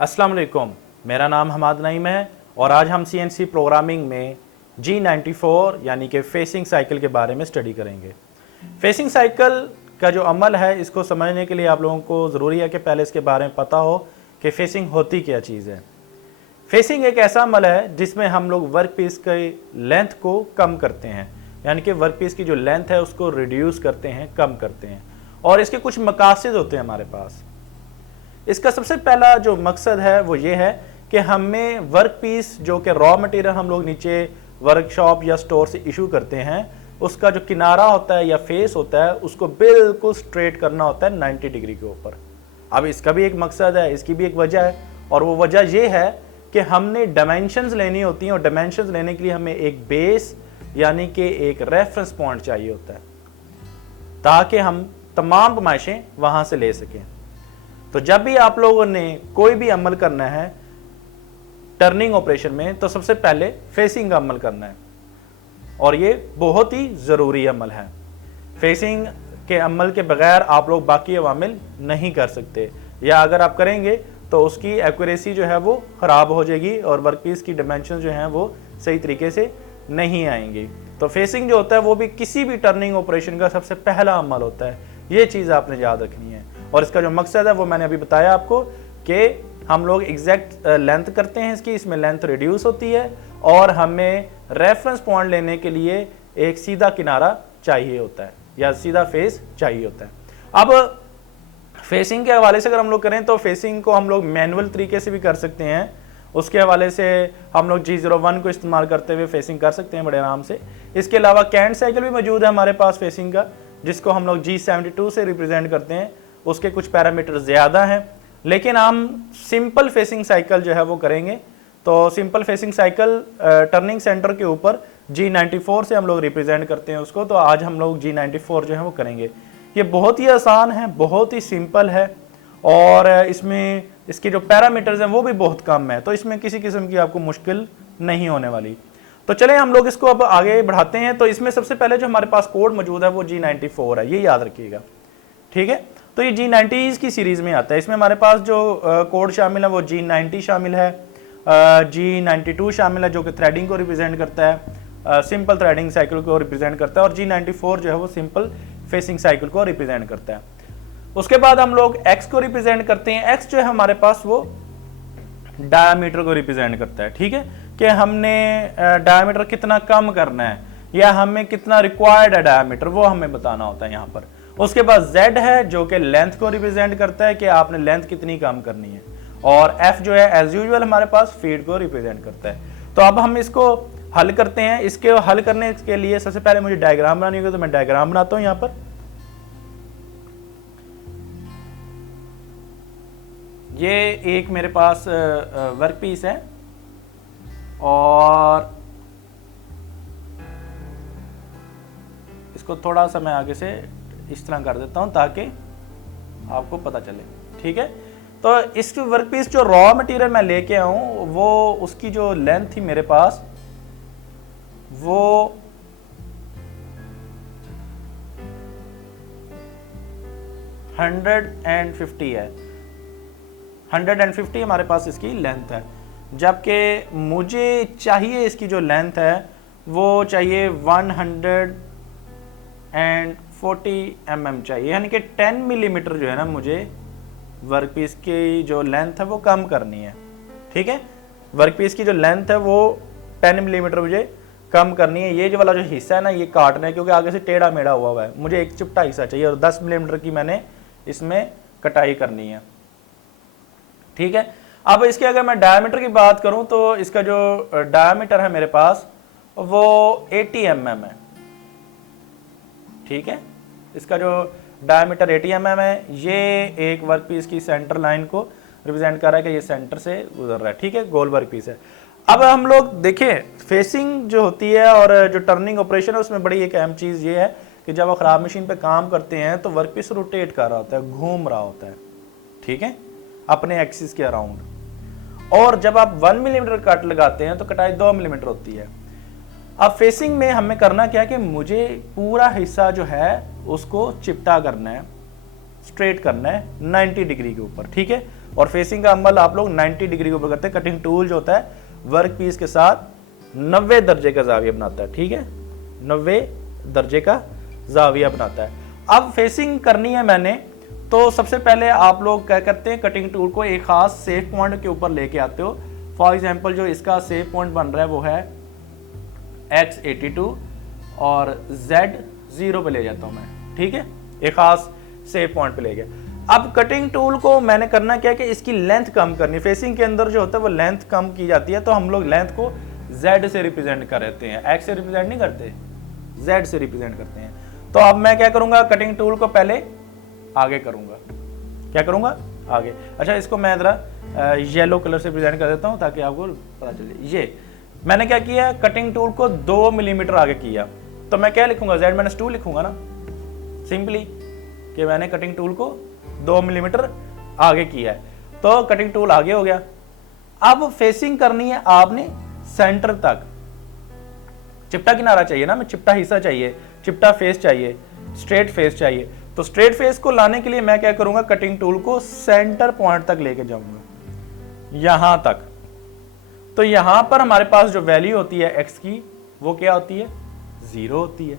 अस्सलाम वालेकुम, मेरा नाम हमाद नईम है और आज हम CNC प्रोग्रामिंग में G94 यानी कि फेसिंग साइकिल के बारे में स्टडी करेंगे। फेसिंग साइकिल का जो अमल है इसको समझने के लिए आप लोगों को ज़रूरी है कि पहले इसके बारे में पता हो कि फेसिंग होती क्या चीज़ है। फेसिंग एक ऐसा अमल है जिसमें हम लोग वर्क पीस की लेंथ को कम करते हैं, यानी कि वर्क पीस की जो लेंथ है उसको रिड्यूस करते हैं, कम करते हैं, और इसके कुछ मकासद होते हैं हमारे पास। इसका सबसे पहला जो मकसद है वो ये है कि हमें वर्क पीस जो कि रॉ मटेरियल हम लोग नीचे वर्कशॉप या स्टोर से इशू करते हैं उसका जो किनारा होता है या फेस होता है उसको बिल्कुल स्ट्रेट करना होता है 90 डिग्री के ऊपर। अब इसका भी एक मकसद है, इसकी भी एक वजह है, और वो वजह ये है कि हमने डायमेंशंस लेनी होती हैं और डायमेंशंस लेने के लिए हमें एक बेस यानी कि एक रेफरेंस पॉइंट चाहिए होता है ताकि हम तमाम पैमाइशें वहां से ले सकें। तो जब भी आप लोगों ने कोई भी अमल करना है टर्निंग ऑपरेशन में तो सबसे पहले फेसिंग का अमल करना है, और ये बहुत ही ज़रूरी अमल है। फेसिंग के अमल के बगैर आप लोग बाकी अवामिल नहीं कर सकते, या अगर आप करेंगे तो उसकी एक्यूरेसी जो है वो ख़राब हो जाएगी और वर्कपीस की डायमेंशन जो हैं वो सही तरीके से नहीं आएंगी। तो फेसिंग जो होता है वो भी किसी भी टर्निंग ऑपरेशन का सबसे पहला अमल होता है, ये चीज़ आपने याद रखनी है। और इसका जो मकसद है वो मैंने अभी बताया आपको कि हम लोग एग्जैक्ट लेंथ करते हैं इसकी, इसमें लेंथ रिड्यूस होती है और हमें रेफरेंस पॉइंट लेने के लिए एक सीधा किनारा चाहिए होता है या सीधा फेस चाहिए होता है। अब फेसिंग के हवाले से अगर हम लोग करें तो फेसिंग को हम लोग मैनुअल तरीके से भी कर सकते हैं, उसके हवाले से हम लोग G01 को इस्तेमाल करते हुए फेसिंग कर सकते हैं बड़े आराम से। इसके अलावा कैंट साइकिल भी मौजूद है हमारे पास फेसिंग का, जिसको हम लोग G72 से रिप्रेजेंट करते हैं। उसके कुछ पैरामीटर ज़्यादा हैं, लेकिन हम सिंपल फेसिंग साइकिल जो है वो करेंगे। तो simple facing cycle turning centre के ऊपर G94 से हम लोग रिप्रेजेंट करते हैं उसको। तो आज हम लोग G94 जो है वो करेंगे। ये बहुत ही आसान है, बहुत ही सिंपल है, और इसमें इसके जो पैरामीटर्स हैं वो भी बहुत कम है, तो इसमें किसी किस्म की आपको मुश्किल नहीं होने वाली। तो चलें हम लोग इसको अब आगे बढ़ाते हैं। तो इसमें सबसे पहले जो हमारे पास कोड मौजूद है वो G94 है, ये याद रखिएगा, ठीक है। तो ये G90 की सीरीज में आता है। इसमें हमारे पास जो कोड शामिल है वो G90 शामिल है, G92 शामिल है जो कि थ्रेडिंग को रिप्रेजेंट करता है, सिंपल थ्रेडिंग साइकिल को रिप्रेजेंट करता है, और G94 जो है वो सिंपल फेसिंग साइकिल को रिप्रेजेंट करता है। उसके बाद हम लोग X को रिप्रेजेंट करते हैं। X जो है हमारे पास वो डायमीटर को रिप्रेजेंट करता है, ठीक है, कि हमने डायमीटर कितना कम करना है या हमें कितना रिक्वायर्ड है डायमीटर, वो हमें बताना होता है यहाँ पर। उसके बाद Z है जो कि लेंथ को रिप्रेजेंट करता है कि आपने लेंथ कितनी कम करनी है, और F जो है एज यूजुअल हमारे पास फीड को रिप्रेजेंट करता है। तो अब हम इसको हल करते हैं। इसके हल करने के लिए सबसे पहले मुझे डायग्राम बनानी होगी, तो मैं डायग्राम बनाता हूं। यहां पर ये एक मेरे पास वर्क पीस है और इसको थोड़ा सा मैं आगे से इस तरह कर देता हूं ताकि आपको पता चले, ठीक है। तो इस वर्क पीस जो रॉ मटेरियल मैं लेके आऊं वो उसकी जो लेंथ थी मेरे पास वो 150 है। 150 हमारे पास इसकी लेंथ है, जबकि मुझे चाहिए इसकी जो लेंथ है वो चाहिए 140 mm चाहिए, यानी कि 10 मिलीमीटर जो है ना मुझे वर्क पीस की जो लेंथ है वो कम करनी है, ठीक है। वर्क पीस की जो लेंथ है वो 10 मिलीमीटर मुझे कम करनी है। ये जो वाला जो हिस्सा है ना ये काटना है क्योंकि आगे से टेढ़ा मेढ़ा हुआ है, मुझे एक चिपटा हिस्सा चाहिए और 10 मिलीमीटर की मैंने इसमें कटाई करनी है, ठीक है। अब इसके अगर मैं डायमीटर की बात करूं तो इसका जो डायमीटर है मेरे पास वो 80 mm है, ठीक है। इसका जो डायमीटर 80 mm है, ये एक वर्क पीस की सेंटर लाइन को रिप्रेजेंट कर रहा है कि ये सेंटर से गुजर रहा है, ठीक है, गोल वर्क पीस है। अब हम लोग देखें फेसिंग जो होती है और जो टर्निंग ऑपरेशन है उसमें बड़ी एक अहम चीज़ ये है कि जब आप ख़राब मशीन पे काम करते हैं तो वर्क पीस रोटेट कर रहा होता है, घूम रहा होता है, ठीक है, अपने एक्सिस के अराउंड। और जब आप 1 मिलीमीटर कट लगाते हैं तो कटाई 2 मिलीमीटर होती है। अब फेसिंग में हमें करना क्या है कि मुझे पूरा हिस्सा जो है उसको चिपटा करना है, स्ट्रेट करना है 90 डिग्री के ऊपर, ठीक है। और फेसिंग का अमल आप लोग 90 डिग्री के ऊपर करते हैं। कटिंग टूल जो होता है वर्क पीस के साथ 90 दर्जे का जाविया बनाता है, ठीक है, 90 दर्जे का जाविया बनाता है। अब फेसिंग करनी है मैंने, तो सबसे पहले आप लोग क्या करते हैं, कटिंग टूल को एक खास सेफ पॉइंट के ऊपर लेके आते हो। फॉर एग्जांपल जो इसका सेफ पॉइंट बन रहा है वो है X82 और Z0 पे ले जाता हूं मैं, ठीक है, एक खास सेफ पॉइंट पे ले गया। अब कटिंग टूल को मैंने करना क्या है कि इसकी लेंथ कम करनी। फेसिंग के अंदर जो होता है वो लेंथ कम की जाती है, तो हम लोग लेंथ को Z से रिप्रेजेंट कर देते हैं, X से रिप्रेजेंट नहीं करते, Z से रिप्रेजेंट करते हैं। तो अब मैं क्या करूंगा, कटिंग टूल को पहले आगे करूंगा, क्या करूंगा, आगे। अच्छा, इसको मैं जरा येलो कलर से रिप्रेजेंट कर देता हूं ताकि आपको पता चले। ये मैंने क्या किया, कटिंग टूल को 2 मिलीमीटर आगे किया, तो मैं क्या लिखूंगा, Z-2 लिखूंगा ना, सिंपली कि मैंने कटिंग टूल को 2 मिलीमीटर आगे किया है, तो कटिंग टूल आगे हो गया। अब फेसिंग करनी है आपने सेंटर तक। चिपटा किनारा चाहिए ना, मैं चिपटा हिस्सा चाहिए, चिपटा फेस चाहिए, स्ट्रेट फेस चाहिए। तो स्ट्रेट फेस को लाने के लिए मैं क्या करूंगा, कटिंग टूल को सेंटर पॉइंट तक लेके जाऊंगा, यहां तक। तो यहां पर हमारे पास जो वैल्यू होती है x की, वो क्या होती है, 0 होती है,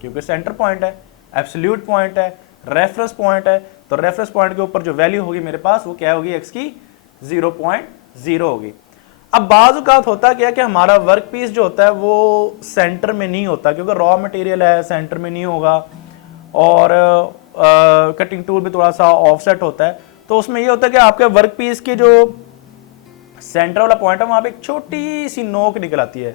क्योंकि सेंटर पॉइंट है, एब्सोल्यूट पॉइंट है, रेफरेंस पॉइंट है। तो रेफरेंस पॉइंट के ऊपर जो वैल्यू होगी मेरे पास वो क्या होगी, x की 0.0 होगी। अब बाज़ औक़ात होता क्या कि हमारा वर्क पीस जो होता है वो सेंटर में नहीं होता, क्योंकि रॉ मटेरियल है, सेंटर में नहीं होगा, और कटिंग टूल भी थोड़ा सा ऑफसेट होता है। तो उसमें ये होता है कि आपके वर्क पीस की जो सेंटर वाला पॉइंट है वहां पे एक छोटी सी नोक निकल आती है,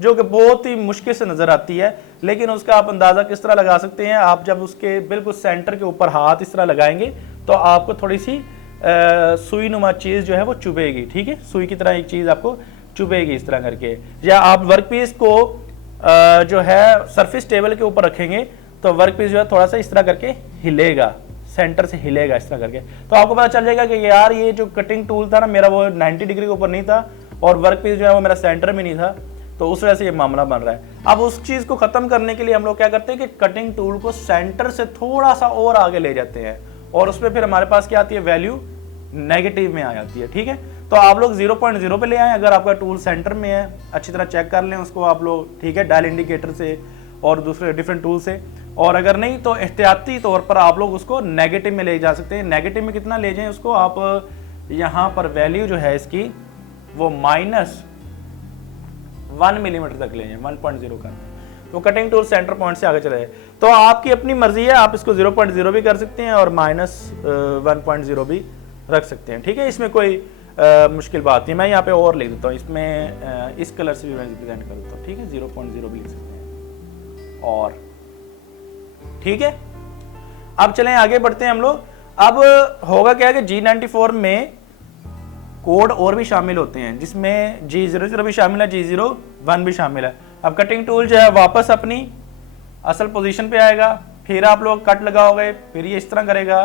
जो कि बहुत ही मुश्किल से नजर आती है, लेकिन उसका आप अंदाजा किस तरह लगा सकते हैं, आप जब उसके बिल्कुल सेंटर के ऊपर हाथ इस तरह लगाएंगे तो आपको थोड़ी सी सुई नुमा चीज जो है वो चुभेगी, ठीक है, सुई की तरह एक चीज आपको चुभेगी इस तरह करके। या आप वर्क पीस को जो है सरफेस टेबल के ऊपर रखेंगे तो वर्क पीस जो है थोड़ा सा इस तरह करके हिलेगा, सेंटर से हिलेगा इस तरह करके, तो आपको पता चल जाएगा कि यार ये जो कटिंग टूल था ना मेरा वो 90 डिग्री के ऊपर नहीं था और वर्क पीस जो है वो मेरा सेंटर में नहीं था, तो उस वजह से ये मामला बन रहा है। अब उस चीज को खत्म करने के लिए हम लोग क्या करते हैं कि कटिंग टूल को सेंटर से थोड़ा सा और आगे ले जाते हैं, और उसमें फिर हमारे पास क्या आती है, वैल्यू नेगेटिव में आ जाती है, ठीक है। तो आप लोग 0.0 पे ले आए, अगर आपका टूल सेंटर में है अच्छी तरह चेक कर लें उसको आप लोग, ठीक है, डायल इंडिकेटर से और दूसरे डिफरेंट टूल से, और अगर नहीं तो एहतियाती तौर पर आप लोग उसको नेगेटिव में ले जा सकते हैं। नेगेटिव में कितना ले जाएं उसको आप, यहाँ पर वैल्यू जो है इसकी वो -1 मिलीमीटर तक ले जाएं, 1.0 का, तो कटिंग टूल सेंटर पॉइंट से आगे चले जाए। तो आपकी अपनी मर्जी है, आप इसको 0.0 भी कर सकते हैं और -1.0 भी रख सकते हैं, ठीक है, इसमें कोई मुश्किल बात नहीं। मैं यहाँ पे और लिख देता हूँ, इसमें इस कलर से भी मैं रिप्रेजेंट कर देता हूँ, ठीक है, 0.0 भी लिख सकते हैं, और ठीक है। अब चलें आगे बढ़ते हैं हम लोग। अब होगा क्या कि G94 में कोड और भी शामिल होते हैं, जिसमें G00 भी शामिल है, G01 भी शामिल है। अब कटिंग टूल जो है वापस अपनी असल पोजीशन पे आएगा, फिर आप लोग कट लगाओगे, फिर ये इस तरह करेगा,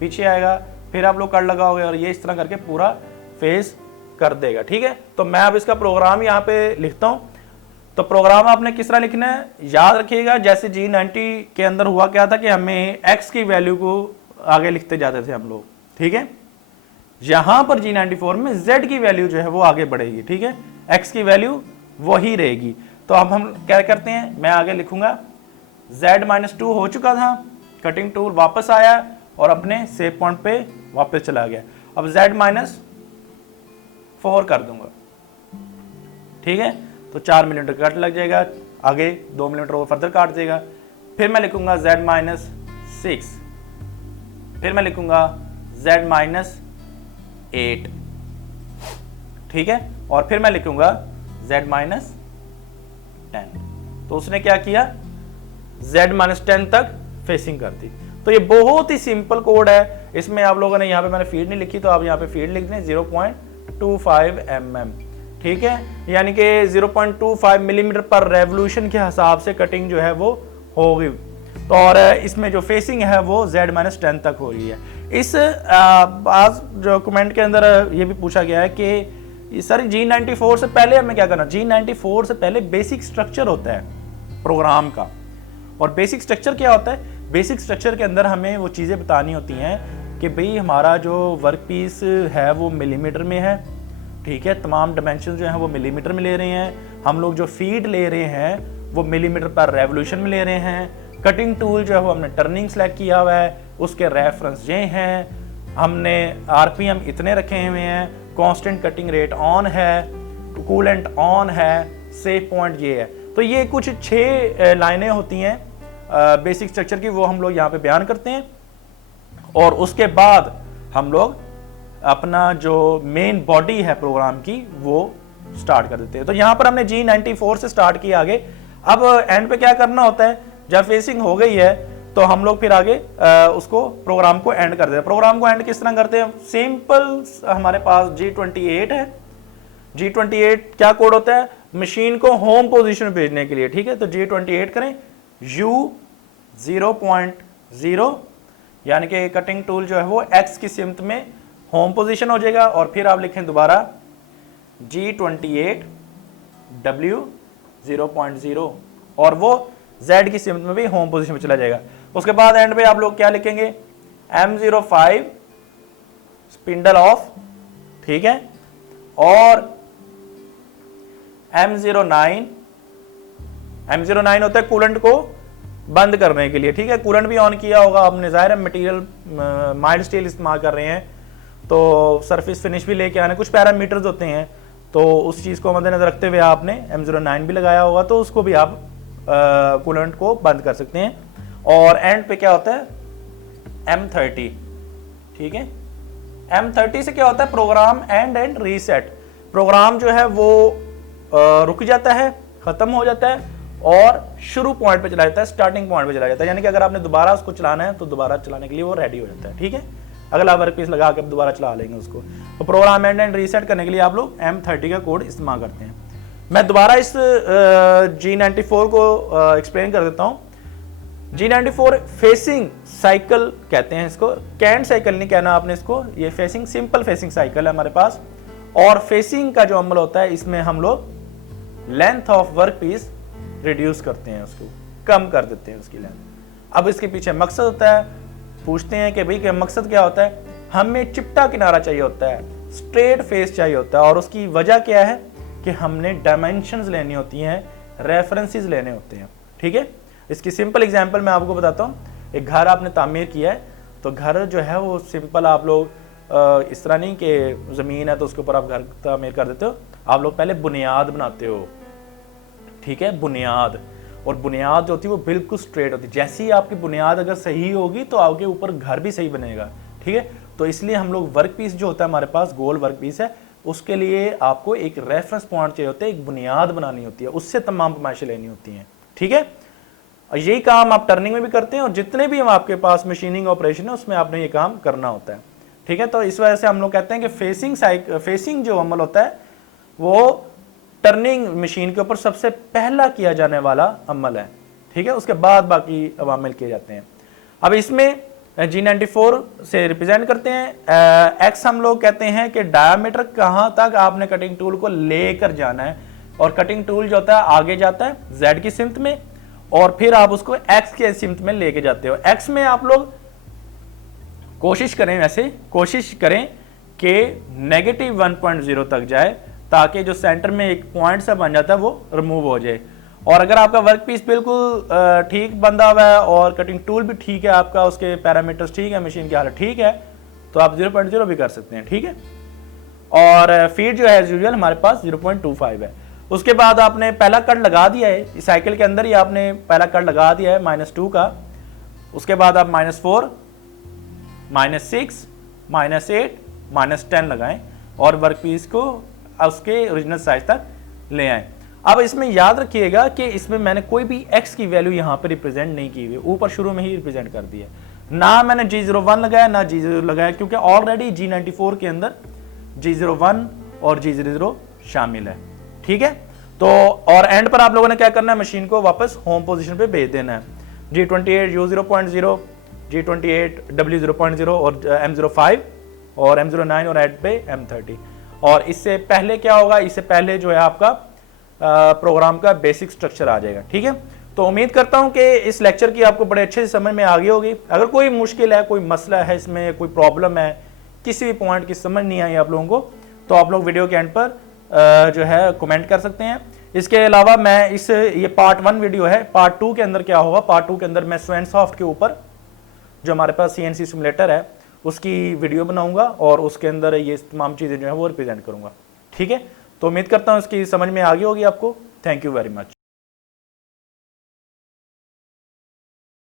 पीछे आएगा, फिर आप लोग कट लगाओगे और ये इस तरह करके पूरा फेस कर देगा, ठीक है। तो मैं अब इसका प्रोग्राम यहाँ पे लिखता हूँ। तो प्रोग्राम आपने किस तरह लिखना है, याद रखिएगा, जैसे G90 के अंदर हुआ क्या था कि हमें x की वैल्यू को आगे लिखते जाते थे हम लोग, ठीक है। यहां पर G94 में z की वैल्यू जो है वो आगे बढ़ेगी, ठीक है, x की वैल्यू वही रहेगी। तो अब हम क्या करते हैं, मैं आगे लिखूंगा Z-2 हो चुका था, कटिंग टूल वापस आया और अपने सेव पॉइंट पे वापस चला गया। अब Z-4 कर दूंगा, ठीक है, तो 4 मिलीमीटर कट लग जाएगा, आगे 2 मिलीमीटर और फर्दर काट देगा। फिर मैं लिखूंगा Z-6, फिर मैं लिखूंगा Z-8, ठीक है, और फिर मैं लिखूंगा Z-10। तो उसने क्या किया, Z-10 तक फेसिंग कर दी। तो ये बहुत ही सिंपल कोड है, इसमें आप लोगों ने यहाँ पे मैंने फीड नहीं लिखी तो आप यहाँ पे फीड लिख दें 0.25 mm, ठीक है, यानी कि 0.25 मिलीमीटर पर रेवोल्यूशन के हिसाब से कटिंग जो है वो होगी। तो और इसमें जो फेसिंग है वो Z-10 तक हो रही है। इस आज जो कमेंट के अंदर ये भी पूछा गया है कि सर G94 से पहले हमें क्या करना, G94 से पहले बेसिक स्ट्रक्चर होता है प्रोग्राम का। और बेसिक स्ट्रक्चर क्या होता है, बेसिक स्ट्रक्चर के अंदर हमें वो चीज़ें बतानी होती हैं कि भाई हमारा जो वर्क पीस है वो मिलीमीटर में है, ठीक है, तमाम डायमेंशन जो है वो मिलीमीटर में ले रहे हैं, हम लोग जो फीड ले रहे हैं वो मिलीमीटर पर रेवोल्यूशन में ले रहे हैं, कटिंग टूल जो है वो हमने टर्निंग सेलेक्ट किया हुआ है, उसके रेफरेंस ये हैं, हमने आरपीएम इतने रखे हुए हैं, कांस्टेंट कटिंग रेट ऑन है, कूलेंट ऑन है, सेफ पॉइंट ये है। तो ये कुछ 6 लाइनें होती हैं बेसिक स्ट्रक्चर की, वो हम लोग यहाँ पे बयान करते हैं और उसके बाद हम लोग अपना जो मेन बॉडी है प्रोग्राम की वो स्टार्ट कर देते हैं। तो यहाँ पर हमने G94 से स्टार्ट किया आगे। अब एंड पे क्या करना होता है, जब फेसिंग हो गई है तो हम लोग फिर आगे उसको प्रोग्राम को एंड कर देते हैं। प्रोग्राम को एंड किस तरह करते हैं, सिंपल, हमारे पास G28 है। G28 क्या कोड होता है, मशीन को होम पोजीशन भेजने के लिए, ठीक है। तो G28 करें U0.0, यानी कि कटिंग टूल जो है वो X की सिमत में होम पोजीशन हो जाएगा, और फिर आप लिखें दोबारा G28 W0.0 और वो Z की सिमत में भी होम पोजीशन में चला जाएगा। उसके बाद एंड पे आप लोग क्या लिखेंगे, M05 स्पिंडल ऑफ, ठीक है, और M09 होता है कूलेंट को बंद करने के लिए, ठीक है। कूलेंट भी ऑन किया होगा आपने, जाहिर है मटेरियल माइल्ड स्टील इस्तेमाल कर रहे हैं तो सरफेस फिनिश भी लेके आने, कुछ पैरामीटर्स होते हैं, तो उस चीज़ को मद्देनजर रखते हुए आपने M09 भी लगाया होगा, तो उसको भी आप कूलेंट को बंद कर सकते हैं। और एंड पे क्या होता है M30, ठीक है। M30 से क्या होता है, प्रोग्राम एंड रीसेट, प्रोग्राम जो है वो रुक जाता है, खत्म हो जाता है और शुरू पॉइंट पे चला जाता है, स्टार्टिंग पॉइंट पे चला जाता है, यानी कि अगर आपने दोबारा उसको चलाना है तो दोबारा चलाने के लिए वो रेडी हो जाता है, ठीक है। अगला वर्क पीस लगा के दोबारा चला लेंगे उसको। तो प्रोग्राम एंड रीसेट करने के लिए आप लोग M30 का कोड इस्तेमाल करते हैं। मैं दोबारा इस G94 को एक्सप्लेन कर देता हूँ। G94 फेसिंग साइकिल कहते हैं इसको, कैंट साइकिल नहीं कहना आपने इसको, ये फेसिंग, सिंपल फेसिंग साइकिल है हमारे पास। और फेसिंग का जो अमल होता है इसमें हम लोग length of work piece reduce करते हैं, उसको कम कर देते हैं उसकी लेंथ। अब इसके पीछे मकसद होता है, पूछते हैं कि भाई क्या मकसद क्या होता है, हमें चिपटा किनारा चाहिए होता है, स्ट्रेट फेस चाहिए होता है, और उसकी वजह क्या है कि हमने डायमेंशंस लेनी होती हैं, रेफरेंसेस लेने होते हैं, ठीक है। इसकी सिंपल एग्जांपल मैं आपको बताता हूँ। एक घर आपने तामीर किया है, तो घर जो है वो सिंपल आप लोग इस तरह नहीं कि ज़मीन है तो उसके ऊपर आप घर तामीर कर देते हो, आप लोग पहले बुनियाद बनाते हो, ठीक है, बुनियाद। और बुनियाद जो होती है वो बिल्कुल स्ट्रेट होती है, जैसे ही आपकी बुनियाद अगर सही होगी तो आपके ऊपर घर भी सही बनेगा, ठीक है। तो इसलिए हम लोग वर्क पीस जो होता है हमारे पास, गोल वर्क पीस है, उसके लिए आपको एक रेफरेंस पॉइंट चाहिए होता है, एक बुनियाद बनानी होती है, उससे तमाम पैमाइशें लेनी होती हैं, ठीक है। यही काम आप टर्निंग में भी करते हैं और जितने भी हम आपके पास मशीनिंग ऑपरेशन है उसमें आपने ये काम करना होता है, ठीक है। तो इस वजह से हम लोग कहते हैं कि फेसिंग जो अमल होता है वो टर्निंग मशीन के ऊपर सबसे पहला किया जाने वाला अमल है, ठीक है। उसके बाद बाकी अवामिल किए जाते हैं। अब इसमें G94 से रिप्रेजेंट करते हैं। एक्स हम लोग कहते हैं कि डायामीटर कहाँ तक आपने कटिंग टूल को लेकर जाना है, और कटिंग टूल जो होता है आगे जाता है Z की सिमत में, और फिर आप उसको X के सिमत में लेके जाते हो। X में आप लोग कोशिश करें कि नेगेटिव 1.0 तक जाए, ताकि जो सेंटर में एक पॉइंट सा बन जाता है वो रिमूव हो जाए। और अगर आपका वर्क पीस बिल्कुल ठीक बंधा हुआ है और कटिंग टूल भी ठीक है आपका, उसके पैरामीटर्स ठीक है, मशीन की हालत ठीक है, तो आप 0.0 भी कर सकते हैं, ठीक है। और फीड जो है एज यूजुअल हमारे पास 0.25 है। उसके बाद आपने पहला कट लगा दिया है, इस साइकिल के अंदर ही आपने पहला कट लगा दिया है -2 का। उसके बाद आप -4, -6, -8, -10 लगाएं और वर्क पीस को उसके ओरिजिनल साइज तक ले आएं। अब इसमें याद रखिएगा कि इसमें मैंने कोई भी x की वैल्यू यहाँ पे रिप्रेजेंट नहीं की हुई, ऊपर शुरू में ही रिप्रेजेंट कर दिया, ना मैंने G01 लगाया ना G0 लगाया, क्योंकि ऑलरेडी G94 के अंदर G01 और G00 शामिल है, ठीक है। तो और एंड पर आप लोगों ने क्या करना है, मशीन को वापस होम पोजीशन पे भेज देना है। G28 U0.0, G28 W0.0 और M05 और M09 और एड पे M30। और इससे पहले क्या होगा, इससे पहले जो है आपका प्रोग्राम का बेसिक स्ट्रक्चर आ जाएगा, ठीक है। तो उम्मीद करता हूं कि इस लेक्चर की आपको बड़े अच्छे से समझ में आ गई होगी। अगर कोई मुश्किल है, कोई मसला है, इसमें कोई प्रॉब्लम है, किसी भी पॉइंट की समझ नहीं आई आप लोगों को, तो आप लोग वीडियो के एंड पर जो है कमेंट कर सकते हैं। इसके अलावा मैं ये पार्ट 1 वीडियो है, पार्ट 2 के अंदर क्या होगा, पार्ट 2 के अंदर मैं SwayNsoft के ऊपर जो हमारे पास CNC सिमुलेटर है उसकी वीडियो बनाऊंगा और उसके अंदर ये तमाम चीज़ें जो है वो रिप्रेजेंट करूंगा। ठीक है, तो उम्मीद करता हूँ इसकी समझ में आ गई होगी आपको। Thank you very much.